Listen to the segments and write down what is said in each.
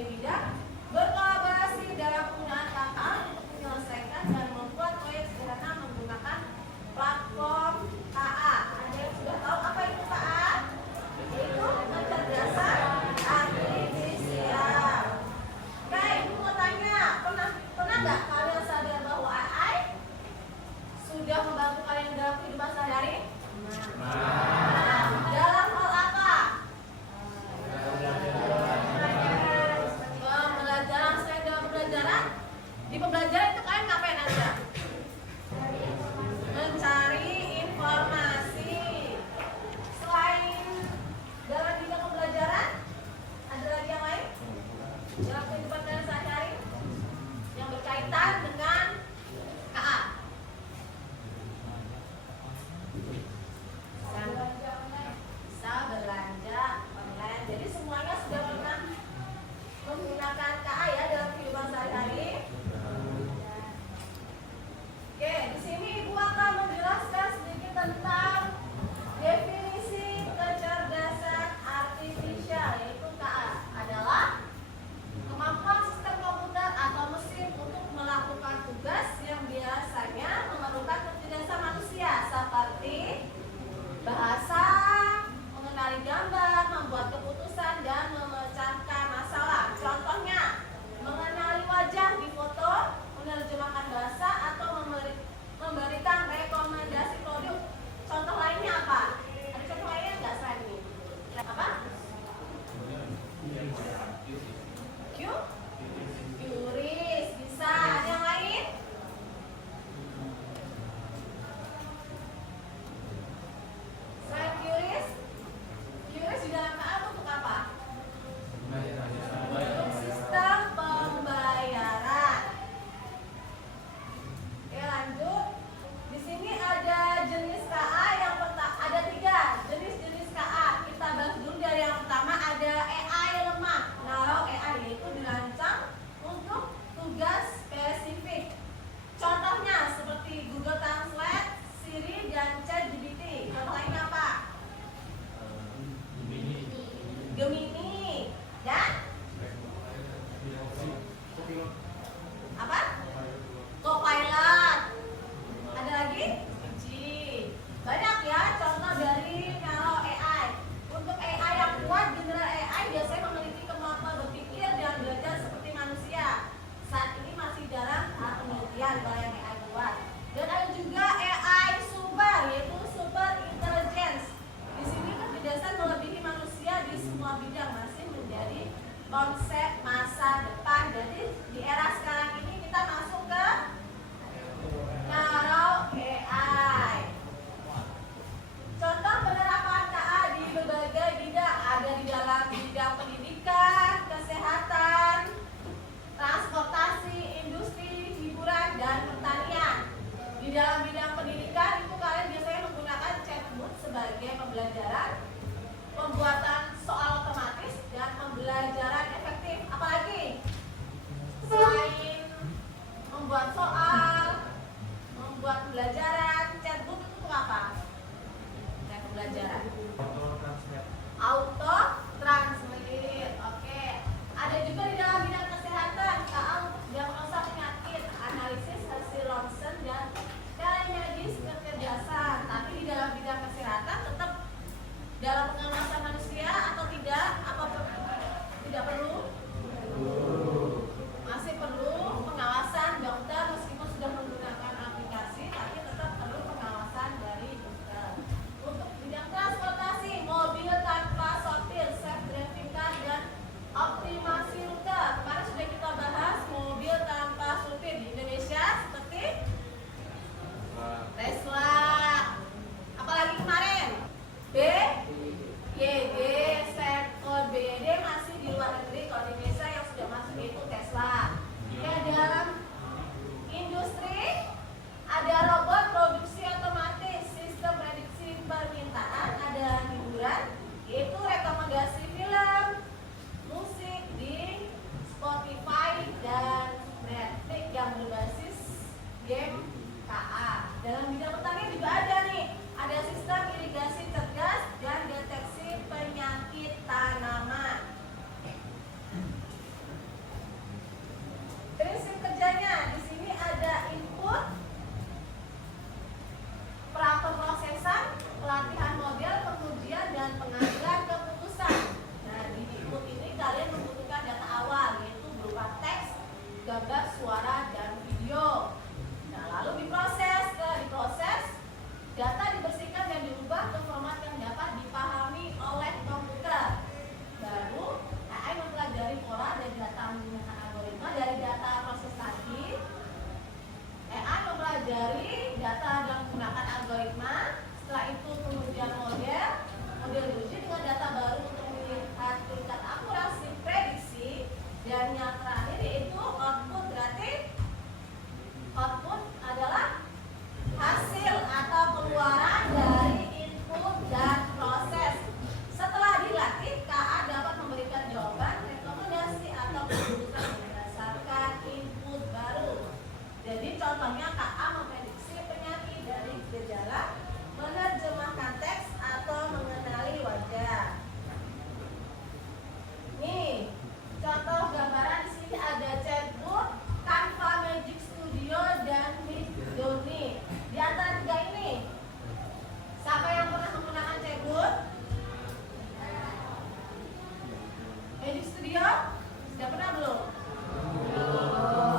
berbagai bidang, berkolaborasi dalam penggunaan KKA untuk menyelesaikan dan membuat proyek sederhana menggunakan platform KA. Ada yang sudah tahu apa itu KA? Yaitu kecerdasan artifisial. Oke, ibu mau tanya, pernah nggak kalian sadar bahwa AI sudah membantu kalian dalam kehidupan sehari-hari? Dalam hal apa? Pembelajaran. Selain dalam pembelajaran, di pembelajaran itu kalian ngapain aja? Mencari informasi. Selain dalam bidang pembelajaran, ada lagi yang lain? Dalam kehidupan kalian sehari-hari yang berkaitan dengan KA. Bisa belanja online. Jadi semuanya sudah pernah menggunakan KA ya dalam kehidupan sehari-hari. Oke, di sini Ibu akan menjelaskan sedikit tentang definisi kecerdasan artifisial, yaitu KA adalah kemampuan sistem komputer atau mesin untuk melakukan tugas yang biasanya memerlukan kecerdasan manusia seperti bahasa, mengenali gambar, membuat keputusan, dan memecahkan masalah. Contohnya, mengenali wajah di foto, menerjemahkan bahasa, atau memberikan rekomendasi produk. Contoh lainnya apa? Ada contoh lainnya nggak selain ini? Apa? Qris, bisa. Ada yang lain? Selain Qris di dalam KA untuk apa? Untuk sistem pembayaran. Oke, lanjut. Di sini ada jenis KA yang pertama, ada 3 jenis KA. Kita bahas dulu dari yang pertama, ada AI lemah. Nah, AI itu dirancang untuk tugas spesifik. Contohnya seperti Google Translate, Siri, dan ChatGPT. Contoh lainnya apa? Gemini dan apa? Copilot. Ada lagi? Banyak ya contoh dari kalau AI. Untuk AI yang kuat, general AI biasanya memiliki kemampuan berpikir dan belajar seperti manusia. Saat ini masih jarang penelitian kalau yang AI kuat. Dan ada juga AI super, yaitu super intelligence. Di sini kecerdasan melebihi manusia di semua bidang masih menjadi konsep masa depan. Jadi di era sekarang ini kita masuk ke narrow AI. Contoh penerapan KA di berbagai bidang, ada di dalam bidang pendidikan, kesehatan, transportasi, industri, hiburan, dan pertanian. Di dalam bidang pendidikan itu kalian biasanya menggunakan chatbot sebagai pembelajaran, pembuatan soal otomatis, dan pembelajaran efektif. Sudah pernah belum?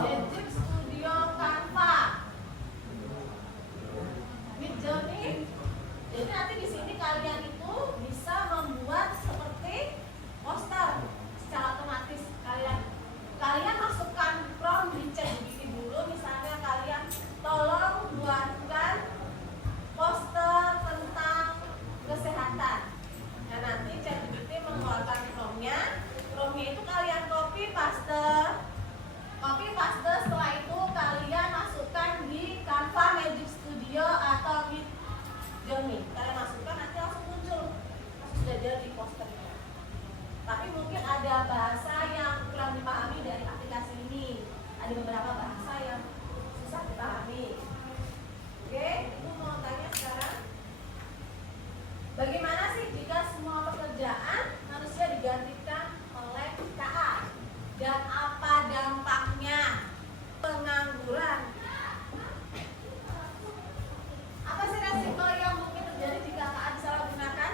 Magic Studio Canva, Midjourney. Jadi nanti di sini kalian itu bisa membuat seperti poster secara otomatis. Kalian masukkan prompt di ChatGPT dulu, misalnya kalian tolong buatkan poster tentang kesehatan. Nah nanti ChatGPT mengeluarkan promptnya itu kalian copy paste. Setelah itu kalian masukkan di Canva, Magic Studio atau Midjourney. Kalian masukkan nanti langsung muncul, sudah jadi posternya. Tapi mungkin ada bahasa yang kurang dipahami dari aplikasi ini. Ada beberapa bahasa yang susah dipahami. Oke, Ibu mau tanya sekarang, bagaimana sih jika semua pekerjaan manusia digantikan oleh KA? Dan apa dampaknya? Pengangguran. Apa sih resiko yang mungkin terjadi jika KA disalahgunakan?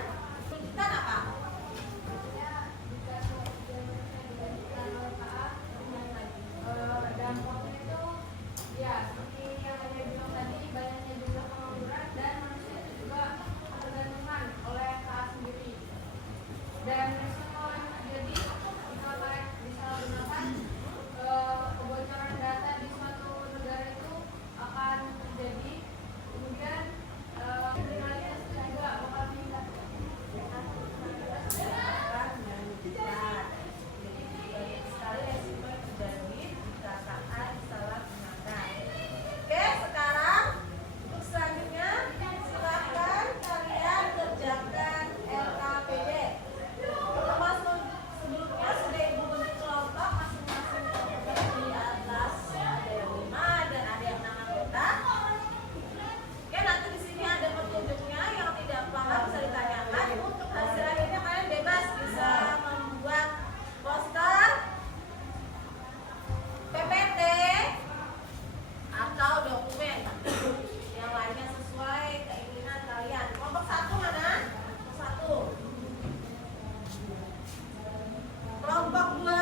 Tunjukkan apa? Dampaknya itu ya seperti yang saya bilang tadi, banyaknya jumlah pengangguran dan manusia itu juga tergantungan oleh KA sendiri. Dan resiko yang terjadi jika mereka disalahgunakan, kebocoran data di suatu negara itu akan terjadi. Kemudian kriminalitas itu juga bakal meningkat. Sekali resiko yang terjadi jika KA disalahgunakan. Oke, sekarang untuk selanjutnya silakan kalian kerjakan LKPD. Pertemuan sebelumnya sudah Ibu bentuk kelompok, masing-masing kelompok di atas ada yang 5 dan ada yang 6 anggota. Oke, nanti di sini ada petunjuknya, yang tidak paham bisa ditanyakan. Untuk hasil akhirnya kalian bebas bisa membuat poster, PPT, atau dokumen yang lainnya sesuai keinginan kalian. Kelompok 1 mana? Kelompok 1. Kelompok 2.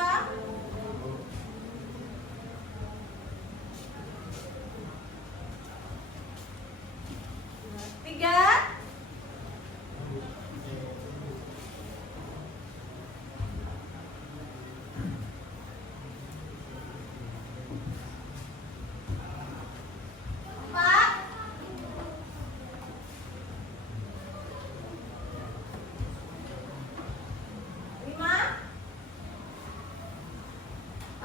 Tiga. Empat. Lima.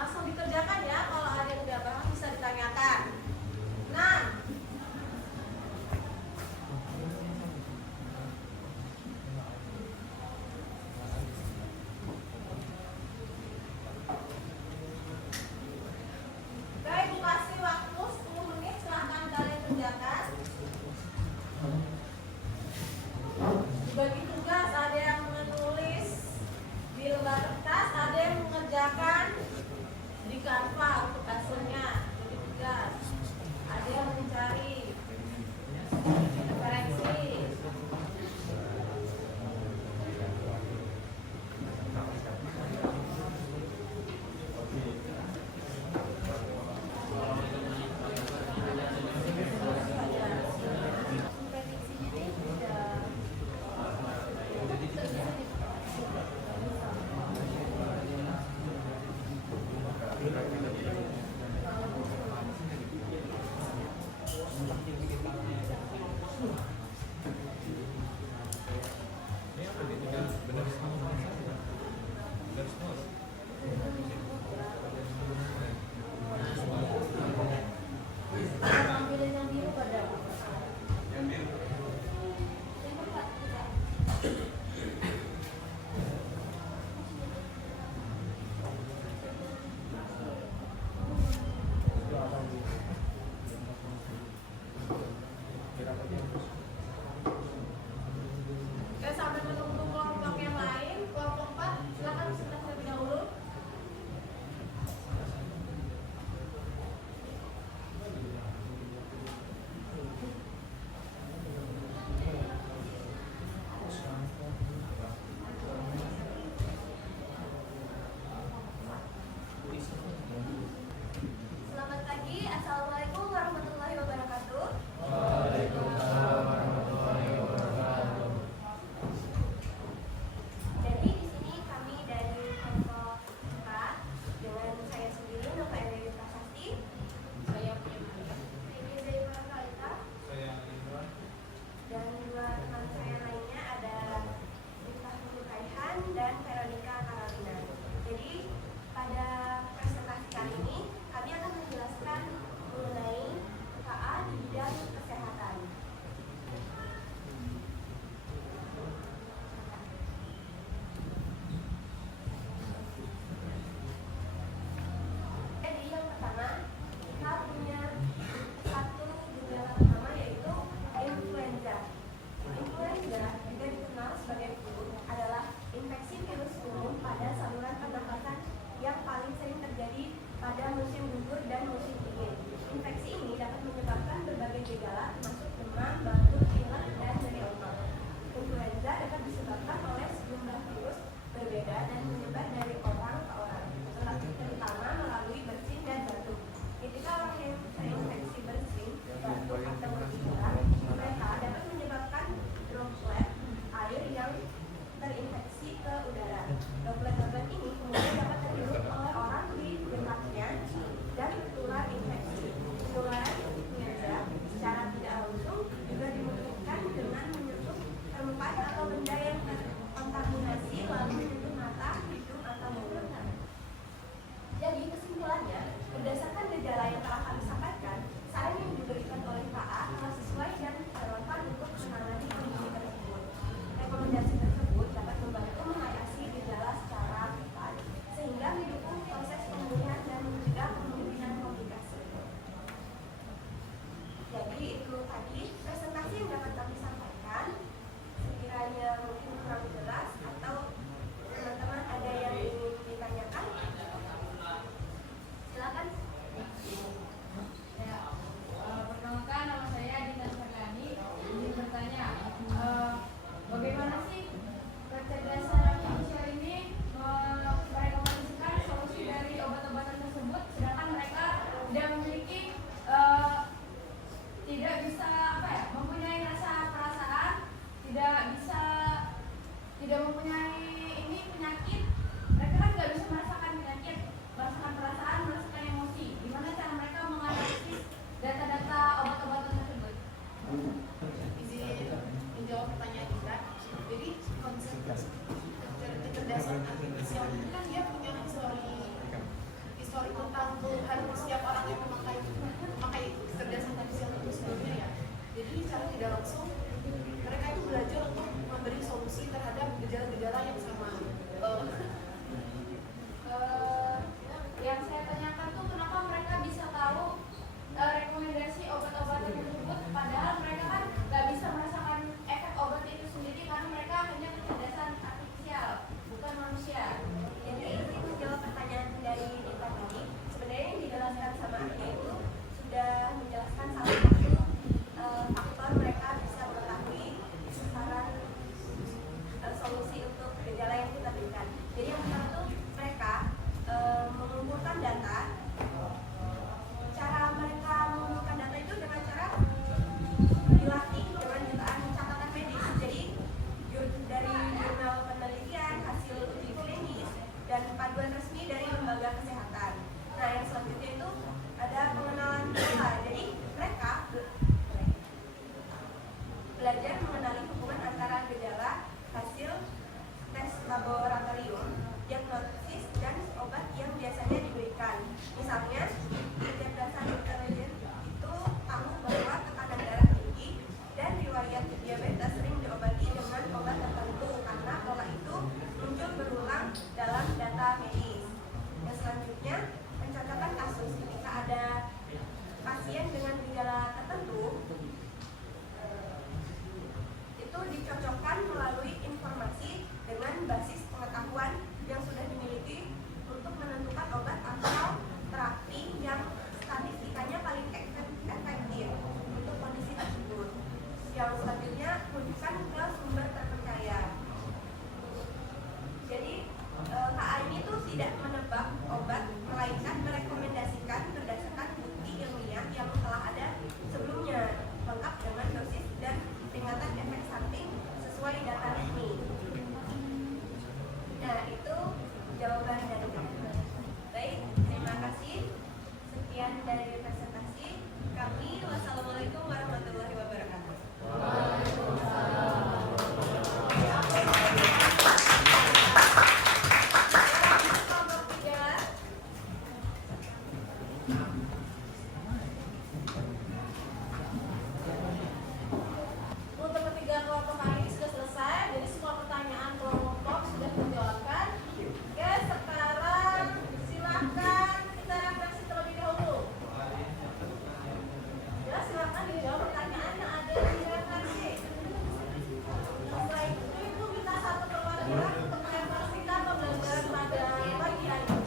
Langsung dikerjakan ya, kalau ada yang tidak paham bisa ditanyakan. 6. Oke, Ibu kasih waktu 10 menit, silahkan kalian kerjakan. Dibagi tugas, ada yang menulis di lembar kertas, ada yang mengerjakan di Canva untuk hasilnya. Bagi tugas, ada yang mencari referensi. Ambilin yang biru pada. Oke, sambil menunggu kelompok yang lain, kelompok 4 silakan terlebih dahulu. kebutuhan setiap orang yang memakai kecerdasan artifisial itu sebelumnya ya. Jadi secara tidak langsung mereka itu belajar untuk memberi solusi terhadap gejala-gejala yang sama. Yang saya tanyakan tuh kenapa mereka bisa tahu rekomendasi obat-obatan tersebut, padahal mereka kan nggak bisa merasakan efek obat itu sendiri karena mereka hanya kecerdasan artifisial, bukan manusia. Jadi itu jawab pertanyaan dari Dita tadi. Sebenarnya yang dijelaskan sama Ade itu sudah menjelaskan salah satu faktor mereka bisa mengetahui sasaran solusi untuk gejala yang kita berikan. Jadi yang pertama tuh mereka mengumpulkan data. Cara mereka mengumpulkan data itu dengan cara dilatih dengan jutaan catatan medis. Jadi dari jurnal penelitian, hasil uji klinis, dan panduan resmi dari lembaga kesehatan. Nah, yang selanjutnya itu ada pengenalan gejala. Jadi mereka belajar mengenali hubungan antara gejala, hasil tes laboratorium, diagnosis, dan obat yang biasanya diberikan. Misalnya, kecerdasan intelijen itu tahu bahwa tekanan darah tinggi dan riwayat diabetes sering diobati dengan obat tertentu karena pola itu muncul berulang dalam data medis. Dan selanjutnya, pencocokan kasus ketika ada pasien dengan gejala tertentu itu dicocokkan melalui informasi dengan basis pengetahuan yang sudah dimiliki untuk menentukan obat atau terapi yang statistikanya paling efektif untuk kondisi tersebut. Yang selanjutnya, rujukan ke sumber terpercaya. Jadi KA ini tuh tidak menebak obat, melainkan merekomendasikan berdasarkan bukti ilmiah yang telah ada sebelumnya, lengkap dengan dosis dan peringatan efek samping sesuai data resmi. Nah, itu jawaban dari kami. Baik, terima kasih. Sekian dari presentasi kami. Wassalamualaikum warahmatullahi wabarakatuh. Kelompok 3. Untuk ketiga kelompok hari ini sudah selesai, jadi semua pertanyaan kelompok sudah terjawabkan. Oke, sekarang silakan kita refleksi terlebih dahulu. Ya, silakan dijawab pertanyaan yang ada di refleksi. Setelah itu Ibu minta satu perwakilan untuk merefleksikan pembelajaran pada pagi hari ini.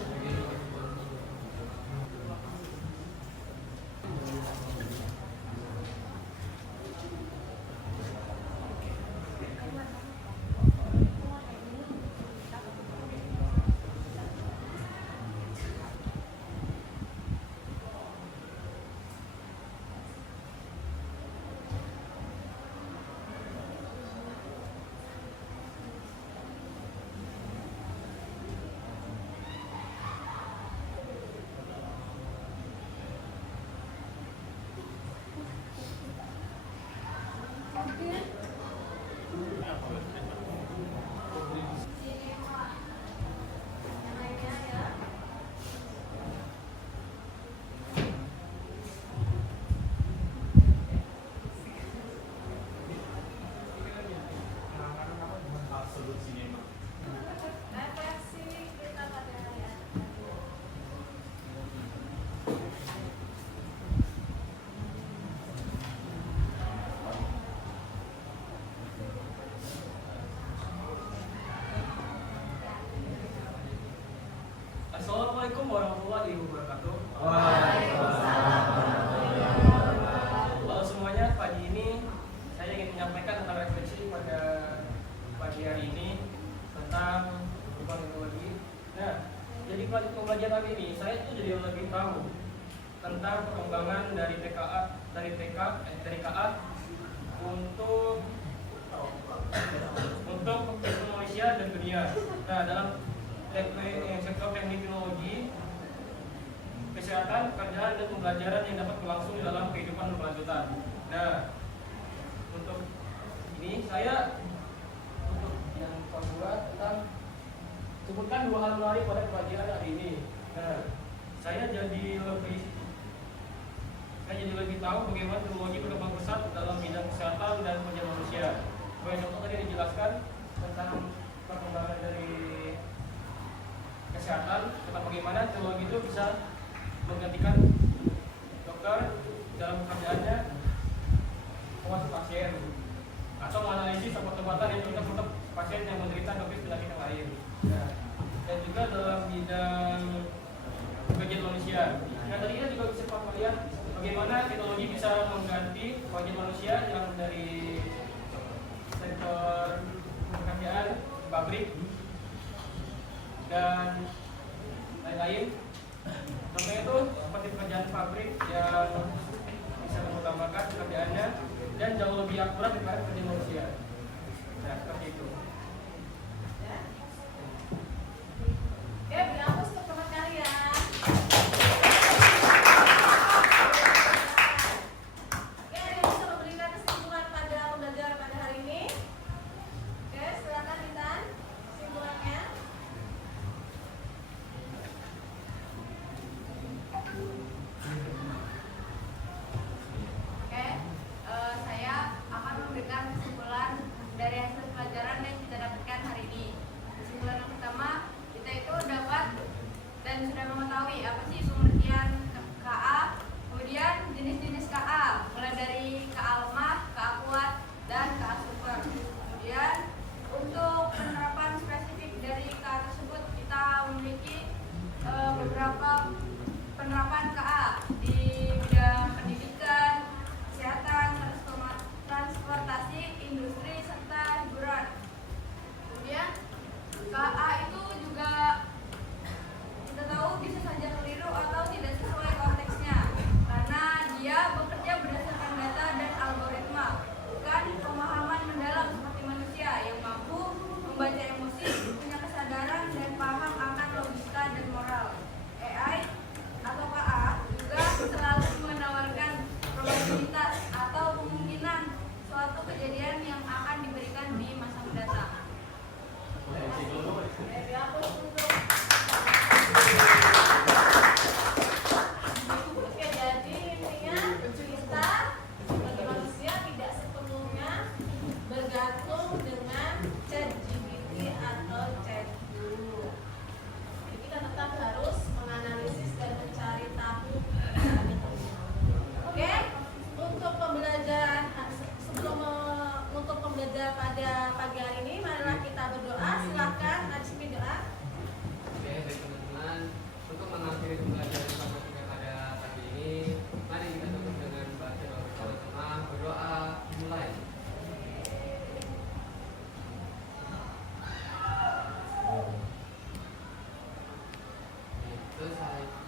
Refleksi kita pada hari ini. Assalamualaikum warahmatullahi wabarakatuh. Halo semuanya, pagi ini saya ingin menyampaikan tentang refleksi pada pagi hari ini tentang teknologi. Nah, jadi pembelajaran hari ini saya tuh jadi lebih tahu tentang perkembangan dari KA untuk Indonesia dan dunia. Nah, dalam sektor teknik teknologi, kesehatan, pekerjaan, dan pembelajaran yang dapat berlangsung dalam kehidupan berkelanjutan. Nah, untuk ini saya untuk yang kedua tentang sebutkan 2 hal menarik pada pelajaran hari ini. Nah, saya jadi lebih tahu bagaimana teknologi berkembang pesat dalam bidang kesehatan dan pekerjaan manusia. Sebagai contoh tadi dijelaskan tentang perkembangan dari kesehatan, tentang bagaimana teknologi itu bisa menggantikan dokter dalam pekerjaannya mengawasi pasien atau menganalisis obat-obatan yang cocok untuk pasien yang menderita penyakit yang lain. Nah, dan juga dalam bidang pekerjaan manusia. Nah, tadi kita juga bisa melihat bagaimana teknologi bisa mengganti pekerjaan manusia yang dari sektor pekerjaan, pabrik, dan lain-lain. Contohnya itu seperti pekerjaan pabrik yang bisa mengutamakan pekerjaannya dan jauh lebih akurat daripada pekerjaan manusia. Nah, seperti itu. Oke, dihapus untuk teman kalian. Oke, ada yang bisa memberikan kesimpulan pada pembelajaran pada hari ini? Oke, silakan Intan, kesimpulannya. Oke, saya akan memberikan kesimpulan dari hasil pelajaran yang kita dapatkan hari ini. Kesimpulan yang pertama, kita itu dapat dan sudah mengetahui apa sih pengertian KA, kemudian jenis-jenis KA, mulai dari KA lemah, KA kuat, dan KA super. Kemudian untuk penerapan spesifik dari KA tersebut, kita memiliki beberapa penerapan KA di bidang pendidikan, kesehatan, transportasi, industri, serta hiburan. Kemudian KA itu juga kita tahu bisa saja keliru atau tidak sesuai konteksnya karena dia bekerja berdasarkan data dan algoritma, bukan pemahaman mendalam seperti manusia yang mampu membaca emosi, punya kesadaran dan paham akan logika dan moral. AI atau KA juga selalu menawarkan probabilitas atau kemungkinan suatu kejadian yang akan diberikan di masa mendatang. Oke, dihapus untuk. Oke, jadi intinya kita sebagai manusia tidak sepenuhnya bergantung dengan ChatGPT atau ChatGPT. Jadi kita tetap harus menganalisis dan mencari tahu. Oke, untuk pembelajaran sebelum untuk pembelajaran pada pagi hari ini, marilah kita berdoa. Silakan Najmi doa. Oke, baik teman-teman, untuk mengakhiri pembelajaran matematika pada pagi ini, mari kita tutup dengan baca doa bersama-sama. Berdoa dimulai. Itu saya.